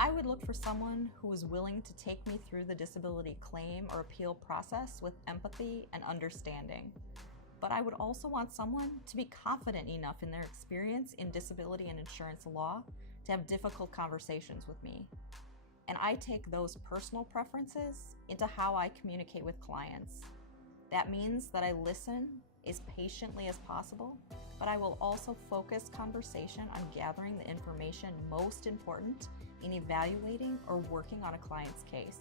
I would look for someone who is willing to take me through the disability claim or appeal process with empathy and understanding. But I would also want someone to be confident enough in their experience in disability and insurance law to have difficult conversations with me. And I take those personal preferences into how I communicate with clients. That means that I listen as patiently as possible, but I will also focus conversation on gathering the information most important in evaluating or working on a client's case.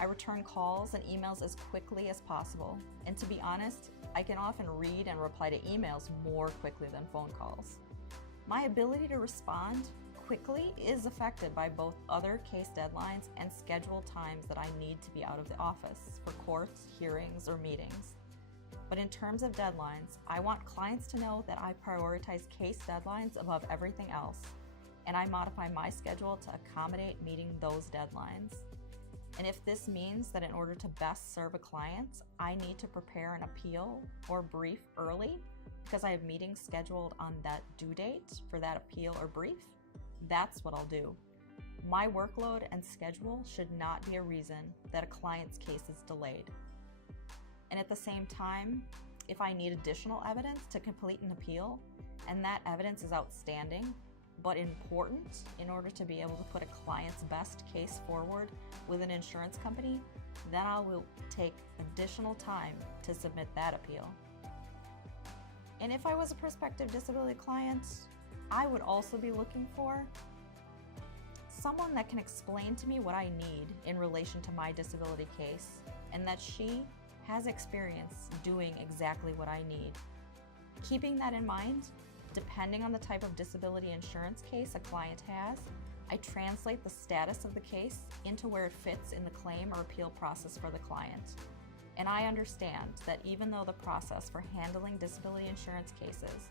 I return calls and emails as quickly as possible, and to be honest, I can often read and reply to emails more quickly than phone calls. My ability to respond quickly is affected by both other case deadlines and scheduled times that I need to be out of the office for courts, hearings, or meetings. But in terms of deadlines, I want clients to know that I prioritize case deadlines above everything else, and I modify my schedule to accommodate meeting those deadlines. And if this means that in order to best serve a client, I need to prepare an appeal or brief early because I have meetings scheduled on that due date for that appeal or brief, that's what I'll do. My workload and schedule should not be a reason that a client's case is delayed. And at the same time, if I need additional evidence to complete an appeal, and that evidence is outstanding, but important in order to be able to put a client's best case forward with an insurance company, then I will take additional time to submit that appeal. And if I was a prospective disability client, I would also be looking for someone that can explain to me what I need in relation to my disability case, and that she has experience doing exactly what I need. Keeping that in mind, depending on the type of disability insurance case a client has, I translate the status of the case into where it fits in the claim or appeal process for the client. And I understand that even though the process for handling disability insurance cases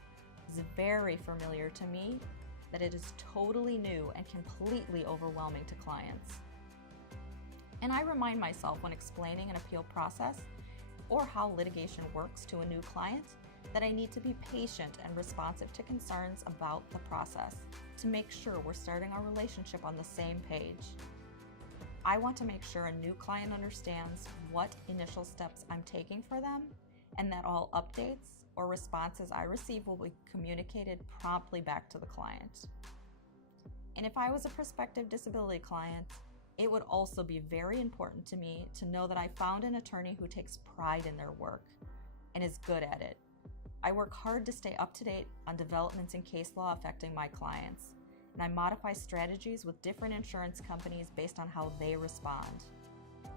is very familiar to me, that it is totally new and completely overwhelming to clients. And I remind myself when explaining an appeal process or how litigation works to a new client that I need to be patient and responsive to concerns about the process to make sure we're starting our relationship on the same page. I want to make sure a new client understands what initial steps I'm taking for them, and that all updates or responses I receive will be communicated promptly back to the client. And if I was a prospective disability client, it would also be very important to me to know that I found an attorney who takes pride in their work and is good at it. I work hard to stay up to date on developments in case law affecting my clients, and I modify strategies with different insurance companies based on how they respond.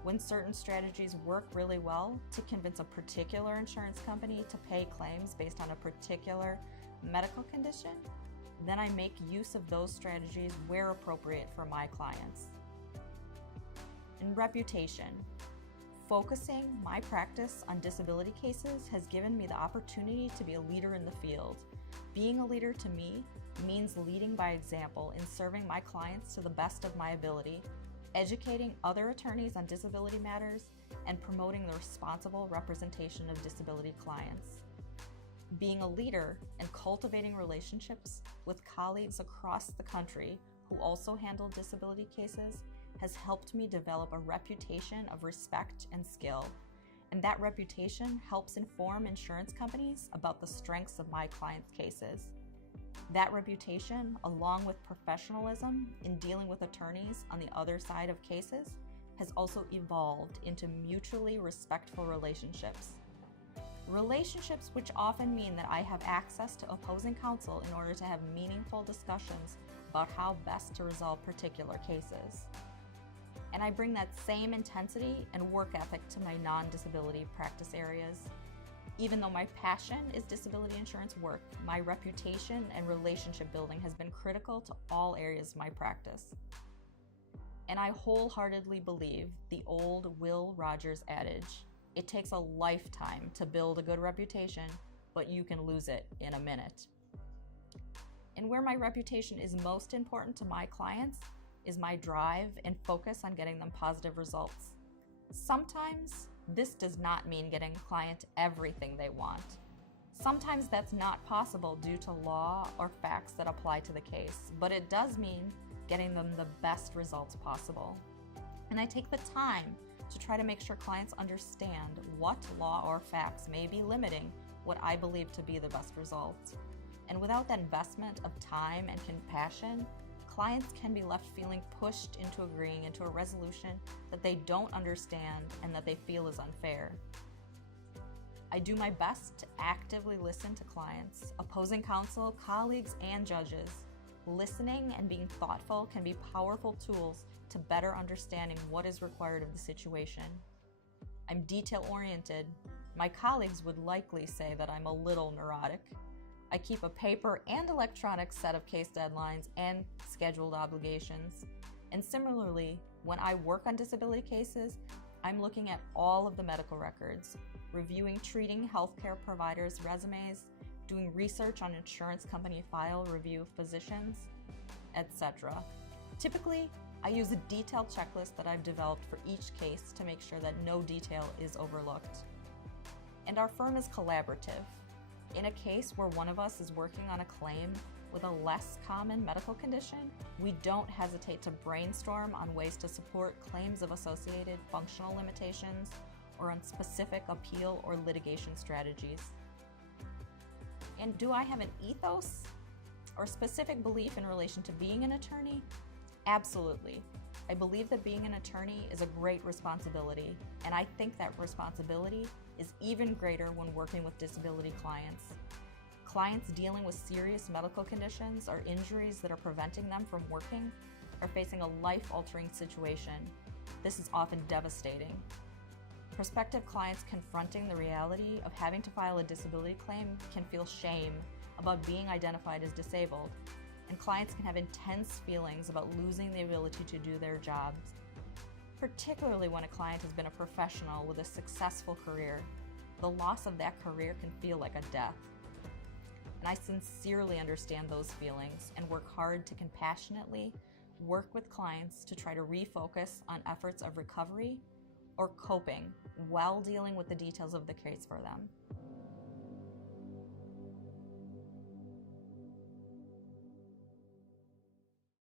When certain strategies work really well to convince a particular insurance company to pay claims based on a particular medical condition, then I make use of those strategies where appropriate for my clients. And reputation. Focusing my practice on disability cases has given me the opportunity to be a leader in the field. Being a leader to me means leading by example in serving my clients to the best of my ability, educating other attorneys on disability matters, and promoting the responsible representation of disability clients. Being a leader and cultivating relationships with colleagues across the country who also handle disability cases has helped me develop a reputation of respect and skill, and that reputation helps inform insurance companies about the strengths of my clients' cases. That reputation, along with professionalism in dealing with attorneys on the other side of cases, has also evolved into mutually respectful relationships. Relationships which often mean that I have access to opposing counsel in order to have meaningful discussions about how best to resolve particular cases. And I bring that same intensity and work ethic to my non-disability practice areas. Even though my passion is disability insurance work, my reputation and relationship building has been critical to all areas of my practice. And I wholeheartedly believe the old Will Rogers adage, it takes a lifetime to build a good reputation, but you can lose it in a minute. And where my reputation is most important to my clients is my drive and focus on getting them positive results. Sometimes this does not mean getting a client everything they want. Sometimes that's not possible due to law or facts that apply to the case, but it does mean getting them the best results possible. And I take the time to try to make sure clients understand what law or facts may be limiting what I believe to be the best results. And without that investment of time and compassion, clients can be left feeling pushed into agreeing into a resolution that they don't understand and that they feel is unfair. I do my best to actively listen to clients, opposing counsel, colleagues, and judges. Listening and being thoughtful can be powerful tools to better understanding what is required of the situation. I'm detail-oriented. My colleagues would likely say that I'm a little neurotic. I keep a paper and electronic set of case deadlines and scheduled obligations. And similarly, when I work on disability cases, I'm looking at all of the medical records, reviewing treating healthcare providers' resumes, doing research on insurance company file review of physicians, etc. Typically, I use a detailed checklist that I've developed for each case to make sure that no detail is overlooked. And our firm is collaborative. In a case where one of us is working on a claim with a less common medical condition, we don't hesitate to brainstorm on ways to support claims of associated functional limitations or on specific appeal or litigation strategies. And do I have an ethos or specific belief in relation to being an attorney? Absolutely. I believe that being an attorney is a great responsibility, and I think that responsibility is even greater when working with disability clients. Clients dealing with serious medical conditions or injuries that are preventing them from working are facing a life-altering situation. This is often devastating. Prospective clients confronting the reality of having to file a disability claim can feel shame about being identified as disabled, and clients can have intense feelings about losing the ability to do their jobs, particularly when a client has been a professional with a successful career. The loss of that career can feel like a death. And I sincerely understand those feelings and work hard to compassionately work with clients to try to refocus on efforts of recovery or coping while dealing with the details of the case for them.